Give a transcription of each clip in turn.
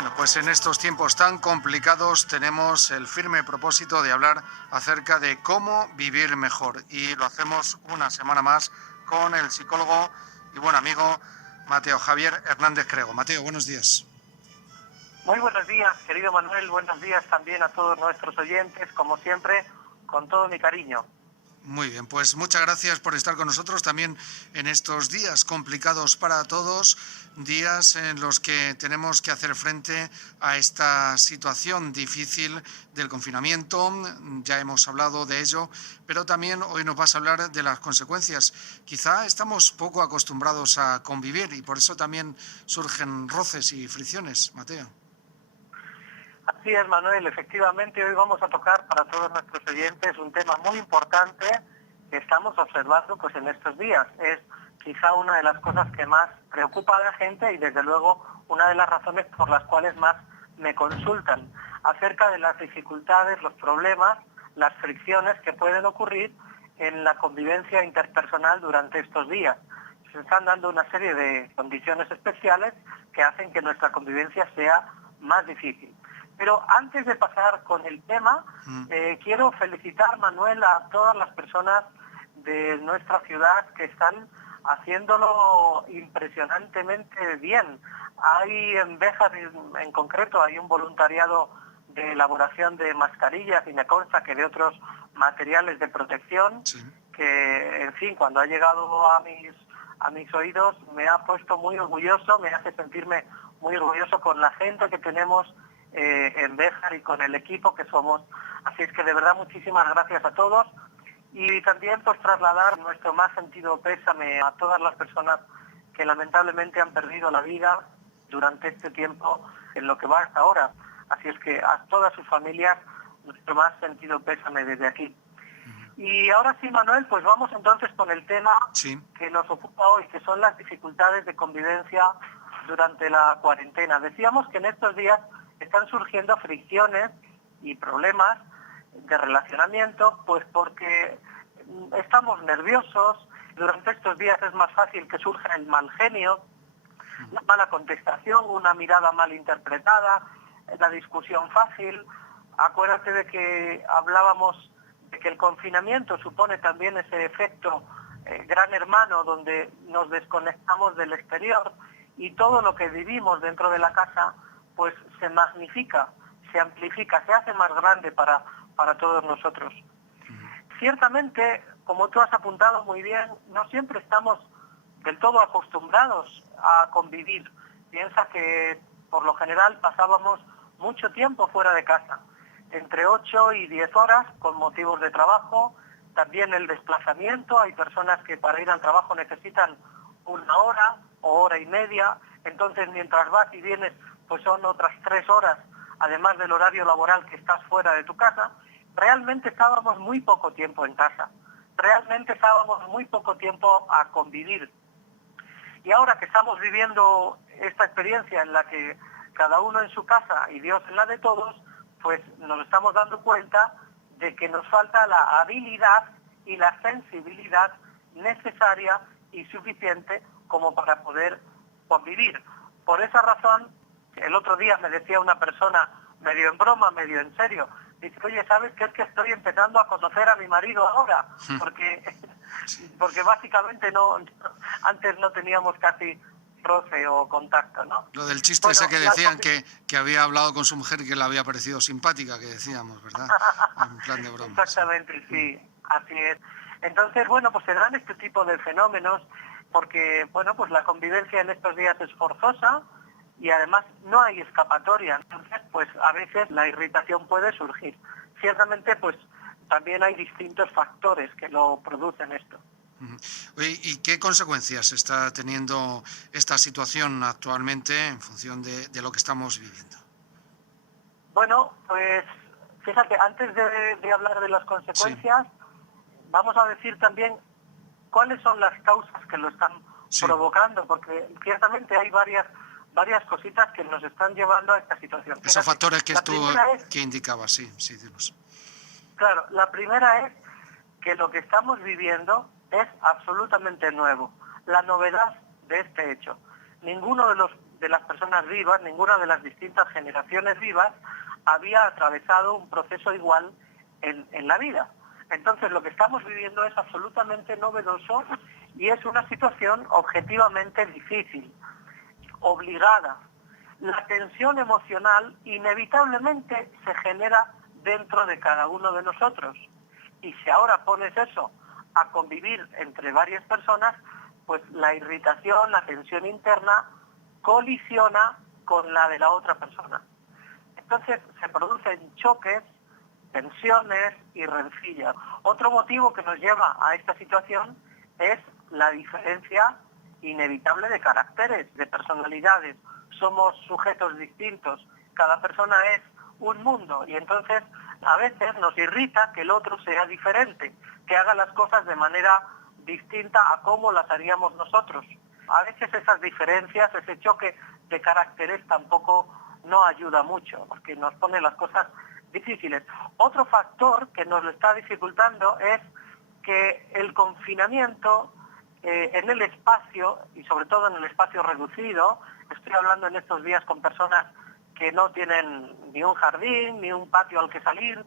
Bueno, pues en estos tiempos tan complicados tenemos el firme propósito de hablar acerca de cómo vivir mejor. Y lo hacemos una semana más con el psicólogo y buen amigo Mateo Javier Hernández Crego. Mateo, buenos días. Muy buenos días, querido Manuel. Buenos días también a todos nuestros oyentes, como siempre, con todo mi cariño. Muy bien, pues muchas gracias por estar con nosotros también en estos días complicados para todos, días en los que tenemos que hacer frente a esta situación difícil del confinamiento. Ya hemos hablado de ello, pero también hoy nos vas a hablar de las consecuencias. Quizá estamos poco acostumbrados a convivir y por eso también surgen roces y fricciones, Mateo. Así es, Manuel. Efectivamente, hoy vamos a tocar para todos nuestros oyentes un tema muy importante que estamos observando pues en estos días. Es quizá una de las cosas que más preocupa a la gente y desde luego una de las razones por las cuales más me consultan acerca de las dificultades, los problemas, las fricciones que pueden ocurrir en la convivencia interpersonal durante estos días. Se están dando una serie de condiciones especiales que hacen que nuestra convivencia sea más difícil. Pero antes de pasar con el tema, quiero felicitar, Manuel, a todas las personas de nuestra ciudad que están haciéndolo impresionantemente bien. Hay en Béjar, en concreto, hay un voluntariado de elaboración de mascarillas y me consta que de otros materiales de protección, sí, que, en fin, cuando ha llegado a mis oídos me ha puesto muy orgulloso, me hace sentirme muy orgulloso con la gente que tenemos en Béjar y con el equipo que somos. Así es que de verdad muchísimas gracias a todos y también pues trasladar nuestro más sentido pésame a todas las personas que lamentablemente han perdido la vida durante este tiempo en lo que va hasta ahora. Así es que a todas sus familias nuestro más sentido pésame desde aquí. Y ahora sí, Manuel, pues vamos entonces con el tema que nos ocupa hoy, que son las dificultades de convivencia durante la cuarentena. Decíamos que en estos días están surgiendo fricciones y problemas de relacionamiento, pues porque estamos nerviosos. Durante estos días es más fácil que surja el mal genio, la mala contestación, una mirada mal interpretada, la discusión fácil. Acuérdate de que hablábamos de que el confinamiento supone también ese efecto gran hermano donde nos desconectamos del exterior y todo lo que vivimos dentro de la casa pues se magnifica, se amplifica, se hace más grande para todos nosotros. Ciertamente, como tú has apuntado muy bien, no siempre estamos del todo acostumbrados a convivir. Piensa que por lo general pasábamos mucho tiempo fuera de casa, entre 8 y 10 horas con motivos de trabajo, también el desplazamiento. Hay personas que para ir al trabajo necesitan 1 hora o hora y media, entonces mientras vas y vienes pues son otras 3 horas, además del horario laboral que estás fuera de tu casa. Realmente estábamos muy poco tiempo en casa, realmente estábamos muy poco tiempo a convivir. Y ahora que estamos viviendo esta experiencia en la que cada uno en su casa y Dios en la de todos, pues nos estamos dando cuenta de que nos falta la habilidad y la sensibilidad necesaria y suficiente como para poder convivir. Por esa razón, el otro día me decía una persona, medio en broma, medio en serio, dice, oye, ¿sabes qué? Es que estoy empezando a conocer a mi marido ahora, porque básicamente antes no teníamos casi roce o contacto, ¿no? Lo del chiste ese que decían que había hablado con su mujer y que le había parecido simpática, que decíamos, ¿verdad? En plan de broma. Exactamente, sí, así es. Entonces, bueno, pues se dan este tipo de fenómenos porque, bueno, pues la convivencia en estos días es forzosa y además no hay escapatoria. Entonces, pues a veces la irritación puede surgir. Ciertamente, pues también hay distintos factores que lo producen esto. Oye, ¿y qué consecuencias está teniendo esta situación actualmente en función de lo que estamos viviendo? Bueno, pues fíjate, antes de hablar de las consecuencias, vamos a decir también cuáles son las causas que lo están provocando, porque ciertamente hay varias cositas que nos están llevando a esta situación. Esos fíjate, factores que indicabas, sí, dinos. Claro, la primera es que lo que estamos viviendo es absolutamente nuevo. La novedad de este hecho. ninguno de las personas vivas, ninguna de las distintas generaciones vivas había atravesado un proceso igual en la vida. Entonces lo que estamos viviendo es absolutamente novedoso y es una situación objetivamente difícil, obligada. La tensión emocional inevitablemente se genera dentro de cada uno de nosotros. Y si ahora pones eso a convivir entre varias personas, pues la irritación, la tensión interna colisiona con la de la otra persona. Entonces se producen choques, tensiones y rencillas. Otro motivo que nos lleva a esta situación es la diferencia inevitable de caracteres, de personalidades. Somos sujetos distintos, cada persona es un mundo y entonces a veces nos irrita que el otro sea diferente, que haga las cosas de manera distinta a cómo las haríamos nosotros. A veces esas diferencias, ese choque de caracteres tampoco no ayuda mucho, porque nos pone las cosas difíciles. Otro factor que nos lo está dificultando es que el confinamiento en el espacio, y sobre todo en el espacio reducido, estoy hablando en estos días con personas que no tienen ni un jardín, ni un patio al que salir,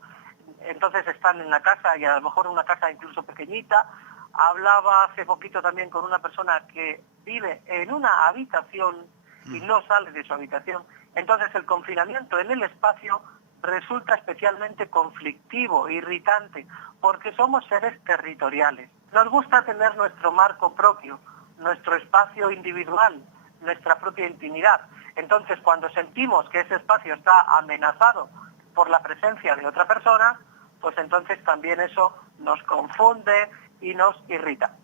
entonces están en la casa y a lo mejor una casa incluso pequeñita. Hablaba hace poquito también con una persona que vive en una habitación y no sale de su habitación. Entonces el confinamiento en el espacio resulta especialmente conflictivo, irritante, porque somos seres territoriales. Nos gusta tener nuestro marco propio, nuestro espacio individual, nuestra propia intimidad. Entonces, cuando sentimos que ese espacio está amenazado por la presencia de otra persona, pues entonces también eso nos confunde y nos irrita.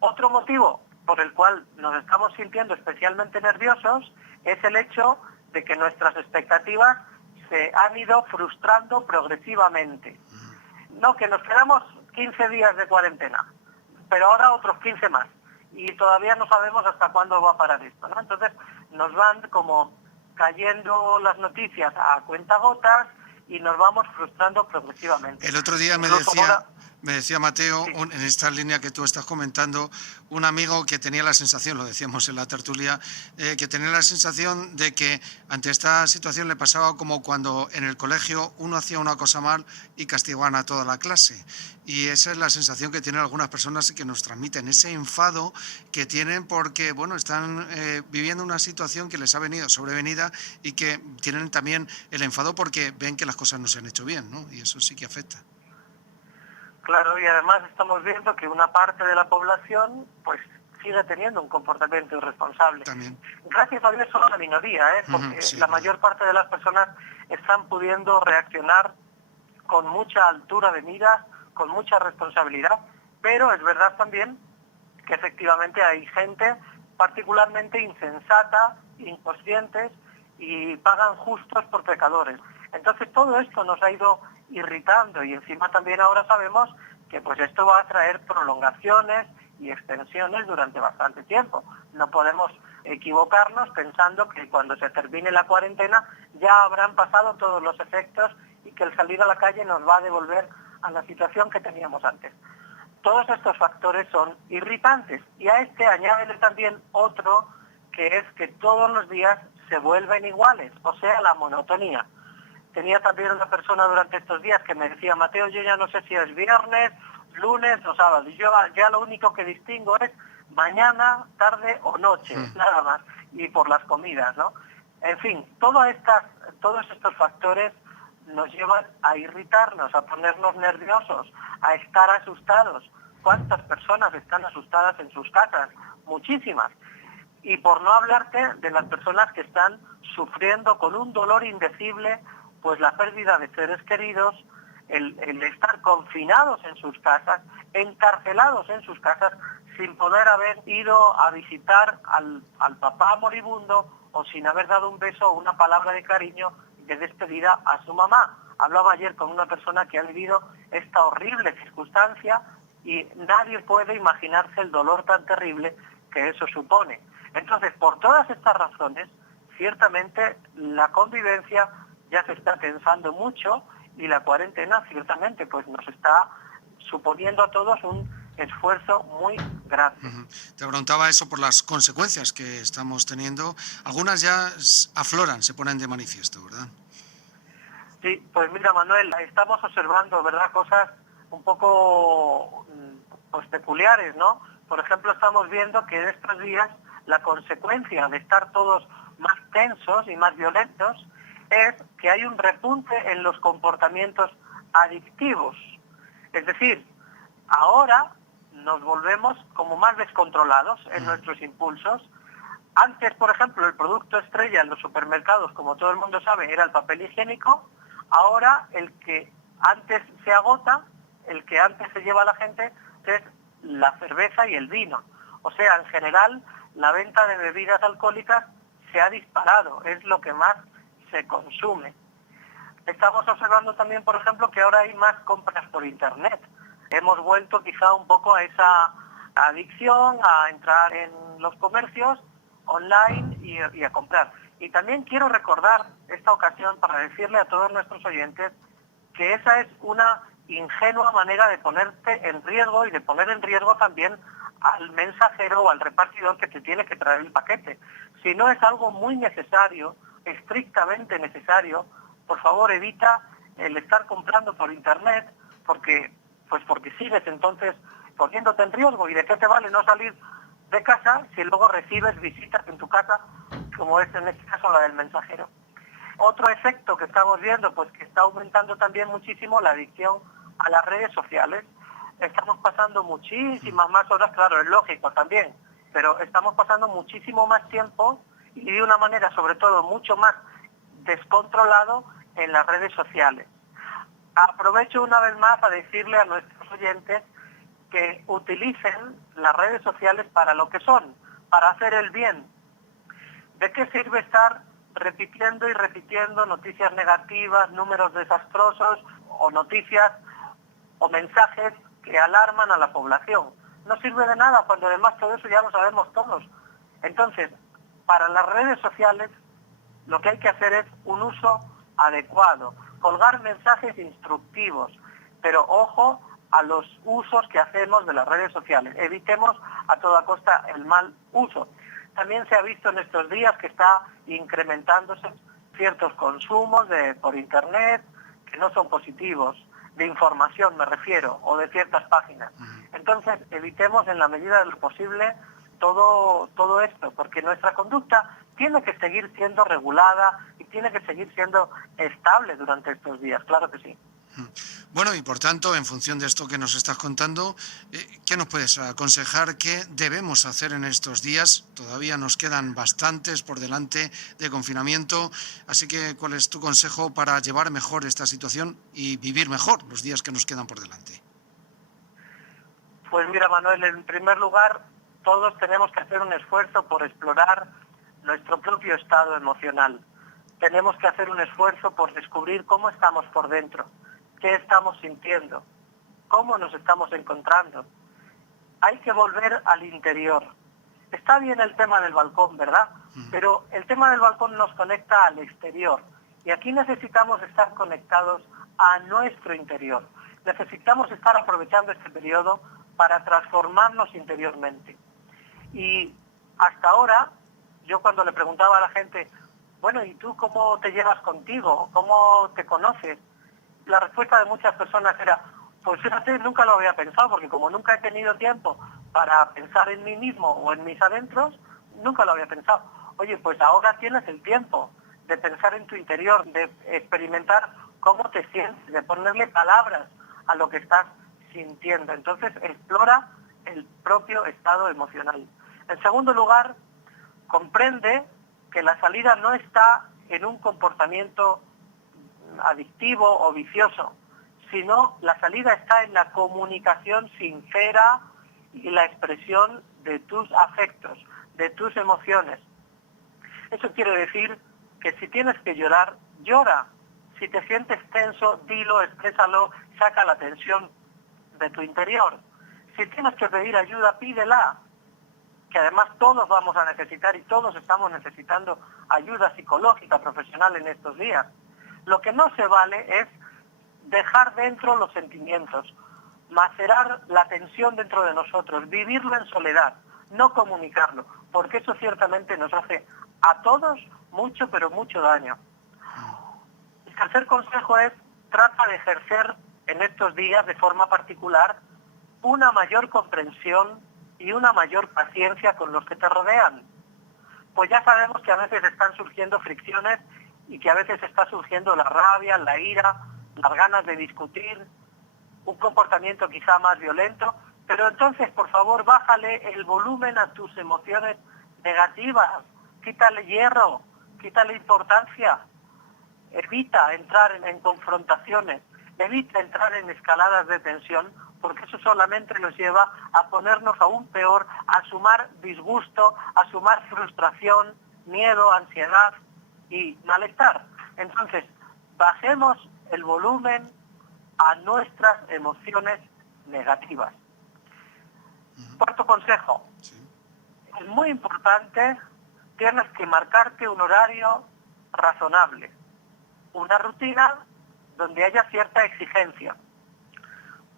Otro motivo por el cual nos estamos sintiendo especialmente nerviosos es el hecho de que nuestras expectativas se han ido frustrando progresivamente. No, que nos quedamos 15 días de cuarentena, pero ahora otros 15 más. Y todavía no sabemos hasta cuándo va a parar esto, ¿no? Entonces nos van como cayendo las noticias a cuentagotas y nos vamos frustrando progresivamente. El otro día me decía Mateo, Sí. en esta línea que tú estás comentando, un amigo que tenía la sensación, lo decíamos en la tertulia, que tenía la sensación de que ante esta situación le pasaba como cuando en el colegio uno hacía una cosa mal y castigaban a toda la clase. Y esa es la sensación que tienen algunas personas que nos transmiten, ese enfado que tienen porque, bueno, están viviendo una situación que les ha venido sobrevenida y que tienen también el enfado porque ven que las cosas no se han hecho bien, ¿no? Y eso sí que afecta. Claro, y además estamos viendo que una parte de la población pues sigue teniendo un comportamiento irresponsable. También. Gracias a Dios son una minoría, porque Sí, la mayor parte de las personas están pudiendo reaccionar con mucha altura de miras, con mucha responsabilidad, pero es verdad también que efectivamente hay gente particularmente insensata, inconscientes y pagan justos por pecadores. Entonces todo esto nos ha ido irritando y encima también ahora sabemos que pues esto va a traer prolongaciones y extensiones durante bastante tiempo. No podemos equivocarnos pensando que cuando se termine la cuarentena ya habrán pasado todos los efectos y que el salir a la calle nos va a devolver a la situación que teníamos antes. Todos estos factores son irritantes y a este añádele también otro, que es que todos los días se vuelven iguales, o sea, la monotonía. Tenía también una persona durante estos días que me decía, Mateo, yo ya no sé si es viernes, lunes o sábado. Yo ya lo único que distingo es mañana, tarde o noche, nada más, y por las comidas, ¿no? En fin, todos estos factores nos llevan a irritarnos, a ponernos nerviosos, a estar asustados. ¿Cuántas personas están asustadas en sus casas? Muchísimas. Y por no hablarte de las personas que están sufriendo con un dolor indecible, pues la pérdida de seres queridos, el estar confinados en sus casas, encarcelados en sus casas, sin poder haber ido a visitar al papá moribundo o sin haber dado un beso o una palabra de cariño de despedida a su mamá. Hablaba ayer con una persona que ha vivido esta horrible circunstancia y nadie puede imaginarse el dolor tan terrible que eso supone. Entonces, por todas estas razones, ciertamente la convivencia ya se está tensando mucho y la cuarentena ciertamente pues nos está suponiendo a todos un esfuerzo muy grande. Te preguntaba eso por las consecuencias que estamos teniendo. Algunas ya afloran, se ponen de manifiesto, ¿verdad? Sí, pues mira, Manuel, estamos observando, ¿verdad?, cosas un poco pues peculiares, ¿no? Por ejemplo, estamos viendo que en estos días la consecuencia de estar todos más tensos y más violentos es que hay un repunte en los comportamientos adictivos. Es decir, ahora nos volvemos como más descontrolados en nuestros impulsos. Antes, por ejemplo, el producto estrella en los supermercados, como todo el mundo sabe, era el papel higiénico. Ahora el que antes se agota, el que antes se lleva a la gente, es la cerveza y el vino. O sea, en general, la venta de bebidas alcohólicas se ha disparado, es lo que más se consume. Estamos observando también, por ejemplo, que ahora hay más compras por Internet. Hemos vuelto quizá un poco a esa adicción, a entrar en los comercios online y a comprar. Y también quiero recordar esta ocasión para decirle a todos nuestros oyentes que esa es una ingenua manera de ponerte en riesgo y de poner en riesgo también al mensajero o al repartidor que te tiene que traer el paquete. Si no es algo muy necesario, estrictamente necesario, por favor evita el estar comprando por Internet porque sigues entonces poniéndote en riesgo. ¿Y de qué te vale no salir de casa si luego recibes visitas en tu casa, como es en este caso la del mensajero? Otro efecto que estamos viendo, pues que está aumentando también muchísimo la adicción a las redes sociales. Estamos pasando muchísimas más horas, claro, es lógico también, pero estamos pasando muchísimo más tiempo y de una manera sobre todo mucho más descontrolado en las redes sociales. Aprovecho una vez más a decirle a nuestros oyentes que utilicen las redes sociales para lo que son, para hacer el bien. ¿De qué sirve estar repitiendo y repitiendo noticias negativas, números desastrosos o noticias o mensajes que alarman a la población? No sirve de nada cuando además todo eso ya lo sabemos todos. Entonces, para las redes sociales lo que hay que hacer es un uso adecuado, colgar mensajes instructivos, pero ojo a los usos que hacemos de las redes sociales. Evitemos a toda costa el mal uso. También se ha visto en estos días que está incrementándose ciertos consumos por Internet que no son positivos, de información me refiero, o de ciertas páginas. Entonces, evitemos en la medida de lo posible todo esto, porque nuestra conducta tiene que seguir siendo regulada y tiene que seguir siendo estable durante estos días, claro que sí. Bueno, y por tanto, en función de esto que nos estás contando, ¿qué nos puedes aconsejar que debemos hacer en estos días? Todavía nos quedan bastantes por delante de confinamiento, así que ¿cuál es tu consejo para llevar mejor esta situación y vivir mejor los días que nos quedan por delante? Pues mira, Manuel, en primer lugar, todos tenemos que hacer un esfuerzo por explorar nuestro propio estado emocional. Tenemos que hacer un esfuerzo por descubrir cómo estamos por dentro, qué estamos sintiendo, cómo nos estamos encontrando. Hay que volver al interior. Está bien el tema del balcón, ¿verdad? Pero el tema del balcón nos conecta al exterior. Y aquí necesitamos estar conectados a nuestro interior. Necesitamos estar aprovechando este periodo para transformarnos interiormente. Y hasta ahora, yo cuando le preguntaba a la gente, bueno, ¿y tú cómo te llevas contigo? ¿Cómo te conoces? La respuesta de muchas personas era, pues fíjate, nunca lo había pensado, porque como nunca he tenido tiempo para pensar en mí mismo o en mis adentros, nunca lo había pensado. Oye, pues ahora tienes el tiempo de pensar en tu interior, de experimentar cómo te sientes, de ponerle palabras a lo que estás sintiendo. Entonces, explora el propio estado emocional. En segundo lugar, comprende que la salida no está en un comportamiento adictivo o vicioso, sino la salida está en la comunicación sincera y la expresión de tus afectos, de tus emociones. Eso quiere decir que si tienes que llorar, llora. Si te sientes tenso, dilo, exprésalo, saca la tensión de tu interior. Si tienes que pedir ayuda, pídela, que además todos vamos a necesitar y todos estamos necesitando ayuda psicológica profesional en estos días. Lo que no se vale es dejar dentro los sentimientos. macerar la tensión dentro de nosotros, vivirlo en soledad, no comunicarlo, porque eso ciertamente nos hace a todos mucho, pero mucho daño. El tercer consejo es, trata de ejercer en estos días de forma particular una mayor comprensión y una mayor paciencia con los que te rodean. Pues ya sabemos que a veces están surgiendo fricciones y que a veces está surgiendo la rabia, la ira, las ganas de discutir, un comportamiento quizá más violento, pero entonces, por favor, bájale el volumen a tus emociones negativas, quítale hierro, quítale importancia, evita entrar en confrontaciones, evita entrar en escaladas de tensión, porque eso solamente nos lleva a ponernos aún peor, a sumar disgusto, a sumar frustración, miedo, ansiedad y malestar. Entonces, bajemos el volumen a nuestras emociones negativas. Cuarto consejo. Es muy importante, tienes que marcarte un horario razonable, una rutina donde haya cierta exigencia,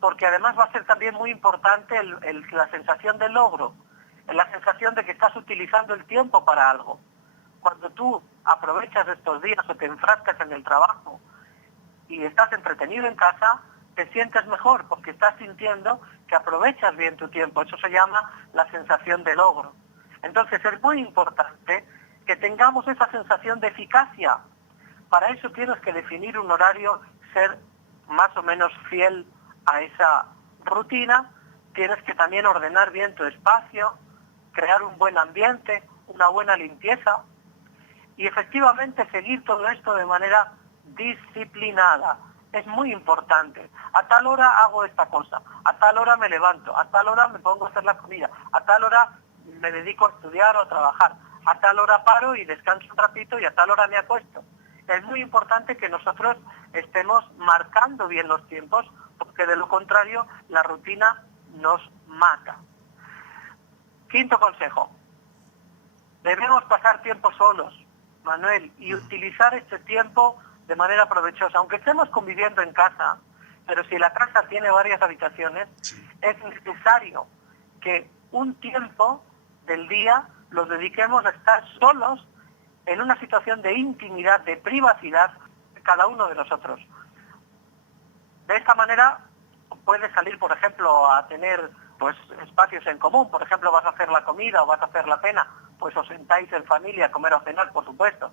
porque además va a ser también muy importante la sensación de logro, la sensación de que estás utilizando el tiempo para algo. Cuando tú aprovechas estos días o te enfrascas en el trabajo y estás entretenido en casa, te sientes mejor porque estás sintiendo que aprovechas bien tu tiempo. Eso se llama la sensación de logro. Entonces es muy importante que tengamos esa sensación de eficacia. Para eso tienes que definir un horario, ser más o menos fiel a esa rutina. Tienes que también ordenar bien tu espacio, crear un buen ambiente, una buena limpieza y efectivamente seguir todo esto de manera disciplinada. Es muy importante. A tal hora hago esta cosa, a tal hora me levanto, a tal hora me pongo a hacer la comida, a tal hora me dedico a estudiar o a trabajar, a tal hora paro y descanso un ratito y a tal hora me acuesto. Es muy importante que nosotros estemos marcando bien los tiempos, porque de lo contrario la rutina nos mata. Quinto consejo. Debemos pasar tiempo solos, Manuel, y utilizar este tiempo de manera provechosa. Aunque estemos conviviendo en casa, pero si la casa tiene varias habitaciones, es necesario que un tiempo del día lo dediquemos a estar solos en una situación de intimidad, de privacidad, cada uno de nosotros. De esta manera puedes salir, por ejemplo, a tener pues espacios en común. Por ejemplo, vas a hacer la comida o vas a hacer la cena, pues os sentáis en familia a comer o cenar, por supuesto.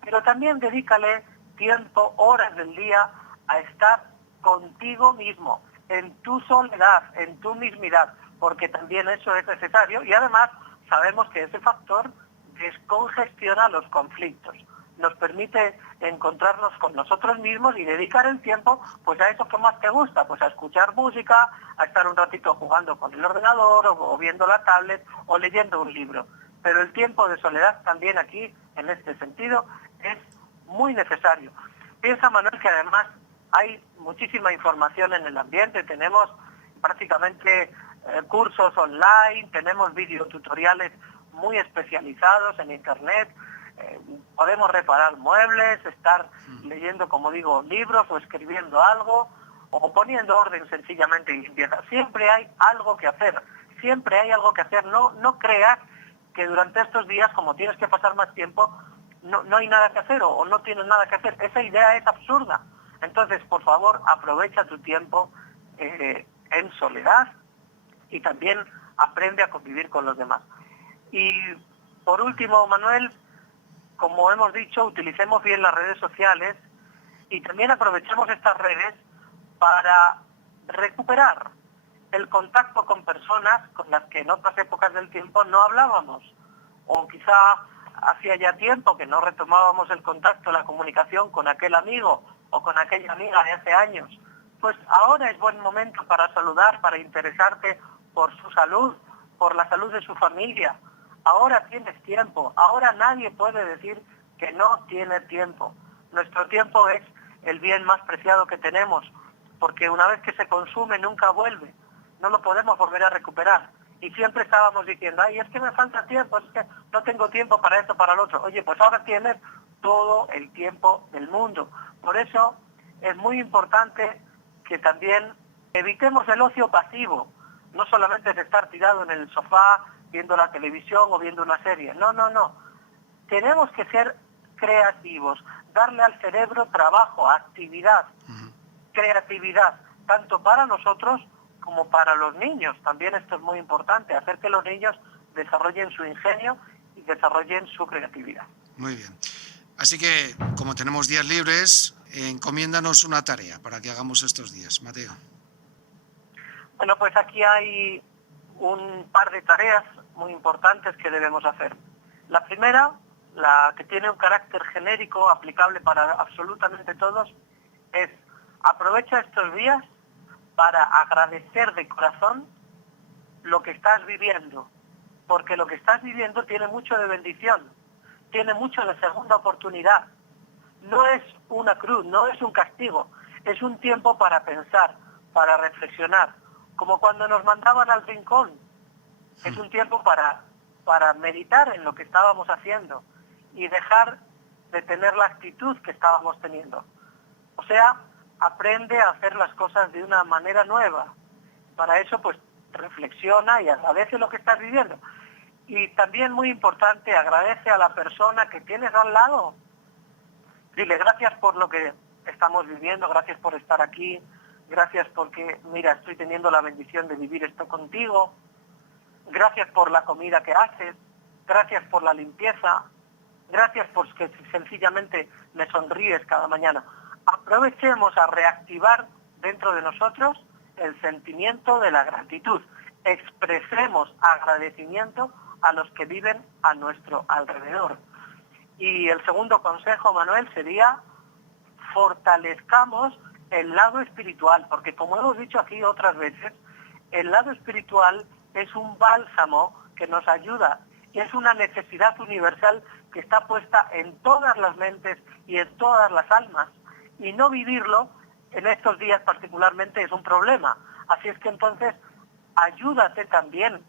Pero también dedícale tiempo, horas del día, a estar contigo mismo, en tu soledad, en tu mismidad, porque también eso es necesario y además sabemos que ese factor descongestiona los conflictos, nos permite encontrarnos con nosotros mismos y dedicar el tiempo pues a eso que más te gusta, pues a escuchar música, a estar un ratito jugando con el ordenador o viendo la tablet o leyendo un libro. Pero el tiempo de soledad también aquí, en este sentido, es muy necesario. Piensa, Manuel, que además hay muchísima información en el ambiente, tenemos prácticamente cursos online, tenemos videotutoriales muy especializados en internet, podemos reparar muebles, estar leyendo, como digo, libros o escribiendo algo o poniendo orden sencillamente y limpieza. Siempre hay algo que hacer, siempre hay algo que hacer. No creas que durante estos días, como tienes que pasar más tiempo, no hay nada que hacer o no tienes nada que hacer. Esa idea es absurda. Entonces, por favor, aprovecha tu tiempo en soledad y también aprende a convivir con los demás. Y por último, Manuel, como hemos dicho, utilicemos bien las redes sociales y también aprovechemos estas redes para recuperar el contacto con personas con las que en otras épocas del tiempo no hablábamos, o quizá hacía ya tiempo que no retomábamos el contacto, la comunicación con aquel amigo o con aquella amiga de hace años. Pues ahora es buen momento para saludar, para interesarte por su salud, por la salud de su familia. Ahora tienes tiempo, ahora nadie puede decir que no tiene tiempo. Nuestro tiempo es el bien más preciado que tenemos, porque una vez que se consume nunca vuelve, no lo podemos volver a recuperar. Y siempre estábamos diciendo, ay, es que me falta tiempo, es que no tengo tiempo para esto, para lo otro. Oye, pues ahora tienes todo el tiempo del mundo. Por eso es muy importante que también Evitemos el ocio pasivo. No solamente es estar tirado en el sofá viendo la televisión o viendo una serie. No, no, no. Tenemos que ser creativos, darle al cerebro trabajo, actividad, creatividad, tanto para nosotros como para los niños. También esto es muy importante, hacer que los niños desarrollen su ingenio y desarrollen su creatividad. Muy bien. Así que, como tenemos días libres, encomiéndanos una tarea para que hagamos estos días. Mateo. Bueno, pues aquí hay un par de tareas muy importantes que debemos hacer. La primera, la que tiene un carácter genérico, aplicable para absolutamente todos, es aprovecha estos días para agradecer de corazón lo que estás viviendo, porque lo que estás viviendo tiene mucho de bendición, tiene mucho de segunda oportunidad. No es una cruz, no es un castigo, es un tiempo para pensar, para reflexionar, como cuando nos mandaban al rincón. Es un tiempo para meditar en lo que estábamos haciendo y dejar de tener la actitud que estábamos teniendo. O sea, aprende a hacer las cosas de una manera nueva. Para eso, pues, reflexiona y agradece lo que estás viviendo. Y también, muy importante, agradece a la persona que tienes al lado. Dile gracias por lo que estamos viviendo, gracias por estar aquí, gracias porque, mira, estoy teniendo la bendición de vivir esto contigo, gracias por la comida que haces, gracias por la limpieza, gracias porque sencillamente me sonríes cada mañana. Aprovechemos a reactivar dentro de nosotros el sentimiento de la gratitud. Expresemos agradecimiento a los que viven a nuestro alrededor. Y el segundo consejo, Manuel, sería fortalezcamos el lado espiritual, porque como hemos dicho aquí otras veces, el lado espiritual es un bálsamo que nos ayuda y es una necesidad universal que está puesta en todas las mentes y en todas las almas. Y no vivirlo en estos días particularmente es un problema. Así es que entonces ayúdate también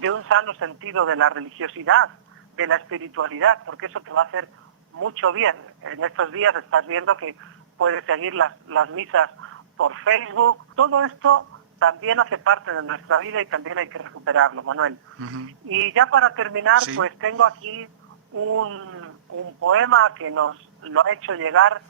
de un sano sentido de la religiosidad, de la espiritualidad, porque eso te va a hacer mucho bien. En estos días estás viendo que puedes seguir las misas por Facebook. Todo esto también hace parte de nuestra vida y también hay que recuperarlo, Manuel. Y ya para terminar, sí, pues tengo aquí un poema que nos lo ha hecho llegar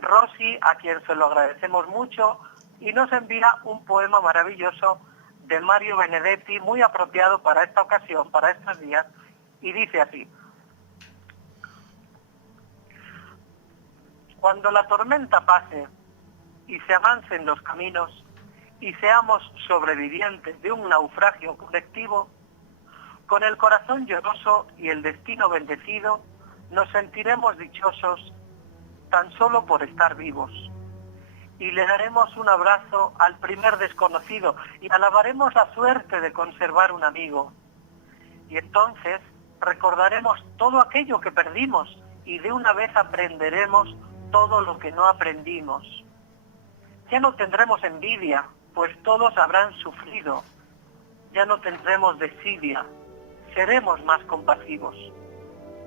Rosy, a quien se lo agradecemos mucho, y nos envía un poema maravilloso de Mario Benedetti, muy apropiado para esta ocasión, para estos días, y dice así: cuando la tormenta pase y se avancen los caminos y seamos sobrevivientes de un naufragio colectivo, con el corazón lloroso y el destino bendecido, nos sentiremos dichosos tan solo por estar vivos. Y le daremos un abrazo al primer desconocido y alabaremos la suerte de conservar un amigo. Y entonces recordaremos todo aquello que perdimos y de una vez aprenderemos todo lo que no aprendimos. Ya no tendremos envidia, pues todos habrán sufrido. Ya no tendremos desidia, seremos más compasivos.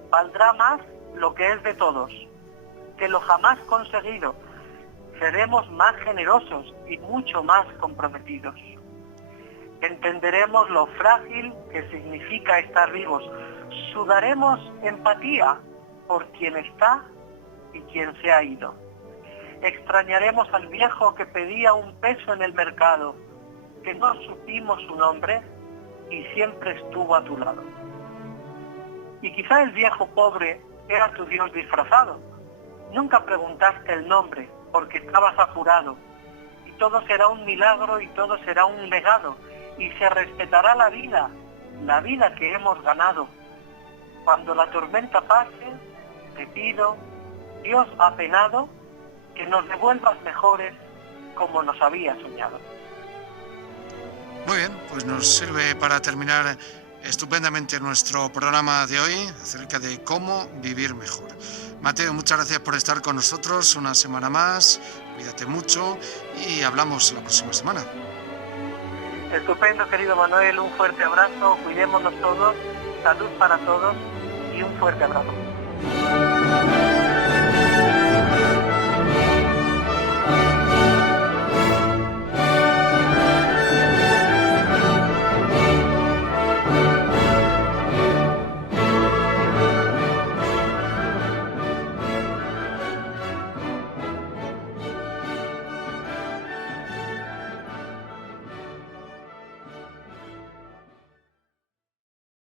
Valdrá más lo que es de todos que lo jamás conseguido. Seremos más generosos y mucho más comprometidos. Entenderemos lo frágil que significa estar vivos. Sudaremos empatía por quien está y quien se ha ido. Extrañaremos al viejo que pedía un peso en el mercado, que no supimos su nombre y siempre estuvo a tu lado. Y quizá el viejo pobre era tu Dios disfrazado. Nunca preguntaste el nombre porque estabas apurado. Y todo será un milagro y todo será un legado. Y se respetará la vida que hemos ganado. Cuando la tormenta pase, te pido, Dios apenado, que nos devuelvas mejores como nos había soñado. Muy bien, pues nos sirve para terminar estupendamente nuestro programa de hoy acerca de cómo vivir mejor. Mateo, muchas gracias por estar con nosotros una semana más. Cuídate mucho y hablamos la próxima semana. Estupendo, querido Manuel. Un fuerte abrazo. Cuidémonos todos. Salud para todos y un fuerte abrazo.